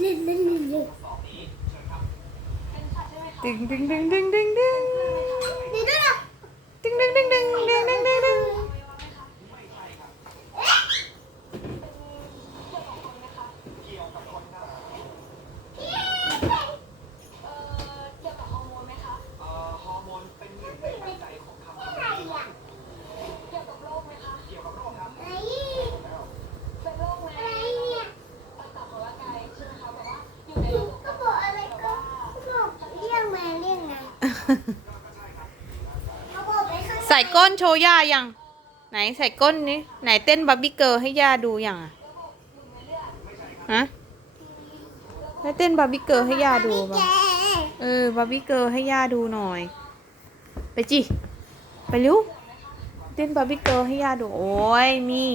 เล่นเล่นเล่นเล่นดึงดึงดึงดึงดึงดึงดีด้วยนะดึงดึงดึงดึงดึงดึงดึงดึง เอ่อฮอร์โมนเป็นหนึ่งในปัจจัยของคำว่าเกี่ยวกับโรคไหมคะ เกี่ยวกับโรคครับ อะไร เป็นโรคไหม อะไรเนี่ย ต่างๆของร่างกายใช่ไหมคะแบบว่าอยู่ในระบบ ก็บอกอะไรก็บอกเรียกมาเรียกไงเขาบอกไปข้าง ใส่ก้นโชว์ย่ายัง ไหนใส่ก้นนี่ไหนเต้นบาร์บี้เกิร์ลให้ย่าดูยังอะฮะให้เต้นบาร์บี้เกิร์ลให้ย่าดูบ้างเออบาร์บี้เกิร์ลให้ย่าดูหน่อย ไปจิไปเร็วเต้นบาร์บี้เกิร์ลให้ย่าดู โอ้ยนี่